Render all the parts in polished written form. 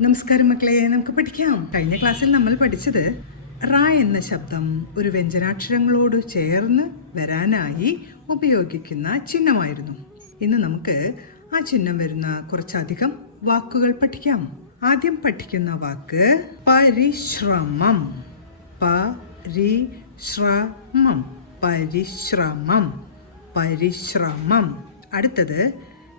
നമസ്കാരം മക്കളെ, നമുക്ക് പഠിക്കാം. കഴിഞ്ഞ ക്ലാസ്സിൽ നമ്മൾ പഠിച്ചത് റ എന്ന ശബ്ദം ഒരു വ്യഞ്ജനാക്ഷരങ്ങളോട് ചേർന്ന് വരാനായി ഉപയോഗിക്കുന്ന ചിഹ്നമായിരുന്നു. ഇന്ന് നമുക്ക് ആ ചിഹ്നം വരുന്ന കുറച്ചധികം വാക്കുകൾ പഠിക്കാം. ആദ്യം പഠിക്കുന്ന വാക്ക് പരിശ്രമം. പരിശ്രമം പരിശ്രമം പരിശ്രമം. അടുത്തത്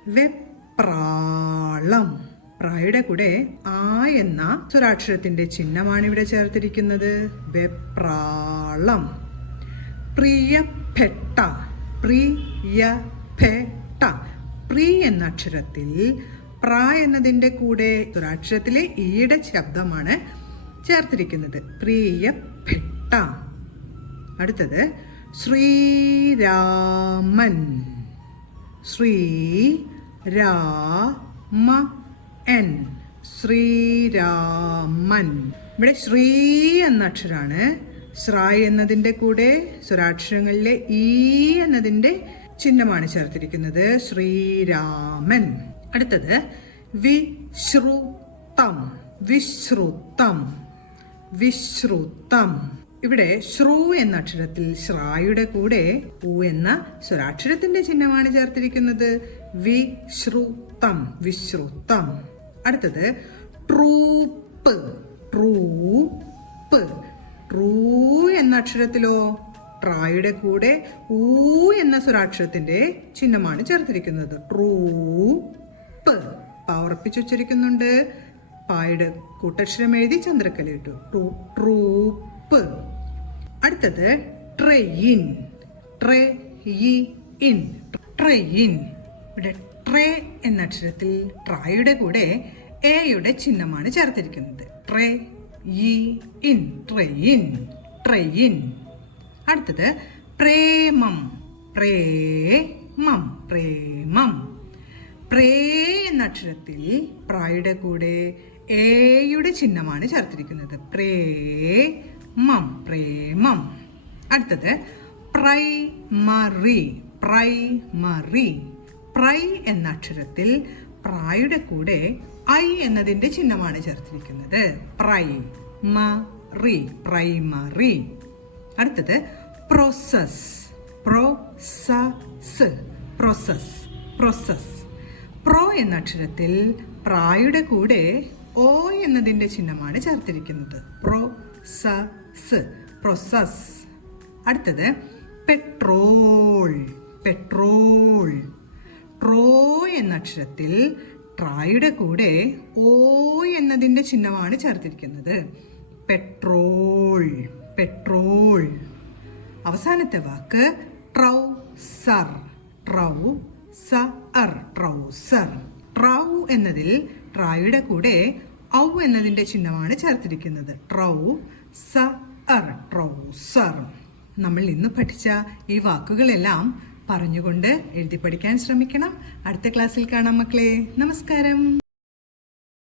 വെപ്രാളം. പ്രായുടെ കൂടെ ആ എന്ന സ്വരാക്ഷരത്തിന്റെ ചിഹ്നമാണ് ഇവിടെ ചേർത്തിരിക്കുന്നത്. വെപ്രാളം. പ്രിയപ്പെട്ട. പ്രിയപ്പെട്ട. പ്രി എന്ന അക്ഷരത്തിൽ പ്ര എന്നതിന്റെ കൂടെ സ്വരാക്ഷരത്തിലെ ഈയുടെ ശബ്ദമാണ് ചേർത്തിരിക്കുന്നത്. പ്രിയപ്പെട്ട. അടുത്തത് ശ്രീരാമൻ. ശ്രീരാമൻ. ശ്രീരാമൻ. ഇവിടെ ശ്രീ എന്ന അക്ഷരാണ്. ശ്രായ് എന്നതിന്റെ കൂടെ സ്വരാക്ഷരങ്ങളിലെ ഈ എന്നതിന്റെ ചിഹ്നമാണ് ചേർത്തിരിക്കുന്നത്. ശ്രീരാമൻ. അടുത്തത് വിശ്രുതം. വിശ്രുതം. വിശ്രുതം. ഇവിടെ ശ്രു എന്ന അക്ഷരത്തിൽ ശ്രായുടെ കൂടെ ഉ എന്ന സ്വരാക്ഷരത്തിന്റെ ചിഹ്നമാണ് ചേർത്തിരിക്കുന്നത്. വിശ്രുതം. വിശ്രുതം. അടുത്തത് ട്രൂപ്പ്. ട്രൂപ്പ്. ട്രൂ എന്ന അക്ഷരത്തിലോ ട്രായുടെ കൂടെ ഊ എന്ന സ്വരാക്ഷരത്തിന്റെ ചിഹ്നമാണ് ചേർത്തിരിക്കുന്നത്. ട്രൂപ്പ്. ഉറപ്പിച്ചുച്ചരിക്കുന്നുണ്ട്. പായുടെ കൂട്ടക്ഷരം എഴുതി ചന്ദ്രക്കലയിട്ടു. ട്രൂപ്പ്. അടുത്തത് ട്രെയിൻ. ട്രെയിൻ. ട്രെയിൻ. ഇവിടെ ട്രേ എന്ന അക്ഷരത്തിൽ ട്രായുടെ കൂടെ എയുടെ ചിഹ്നമാണ് ചേർത്തിരിക്കുന്നത്. ട്രെയിൻ. ട്രെയിൻ. ട്രെയിൻ. അടുത്തത് പ്രേമം. പ്രേമം. പ്രേമം. പ്രേ എന്ന അക്ഷരത്തിൽ പ്രായുടെ കൂടെ എയുടെ ചിഹ്നമാണ് ചേർത്തിരിക്കുന്നത്. പ്രേമം. പ്രേമം. അടുത്തത് പ്രൈമറി. പ്രൈമറി. പ്രൈ എന്ന അക്ഷരത്തിൽ പ്രായുടെ കൂടെ ഐ എന്നതിന്റെ ചിഹ്നമാണ് ചേർത്തിരിക്കുന്നത്. പ്രൈമറി. പ്രൈമറി. അടുത്തത് process. Process. Process. Process. Pro എന്ന അക്ഷരത്തിൽ പ്രായുടെ കൂടെ ഓ എന്നതിന്റെ ചിഹ്നമാണ് ചേർത്തിരിക്കുന്നത്. പ്രോസസ്. പ്രോസസ്. അടുത്തത് പെട്രോൾ. പെട്രോൾ. ട്രോ എന്ന അക്ഷരത്തിൽ ട്രായുടെ കൂടെ ഓ എന്നതിന്റെ ചിഹ്നമാണ് ചേർത്തിരിക്കുന്നത്. പെട്രോൾ. പെട്രോൾ. അവസാനത്തെ വാക്ക് ട്രൗസർ. ട്രൗസർ. ട്രൗസർ. ട്രൗ എന്നതിൽ ട്രായുടെ കൂടെ ഔ എന്നതിന്റെ ചിഹ്നമാണ് ചേർത്തിരിക്കുന്നത്. ട്രൗസർ. ട്രൗസർ. നമ്മൾ ഇന്ന് പഠിച്ച ഈ വാക്കുകളെല്ലാം പറഞ്ഞുകൊണ്ട് എഴുതി പഠിക്കാൻ ശ്രമിക്കണം. അടുത്ത ക്ലാസ്സിൽ കാണാം മക്കളെ. നമസ്കാരം.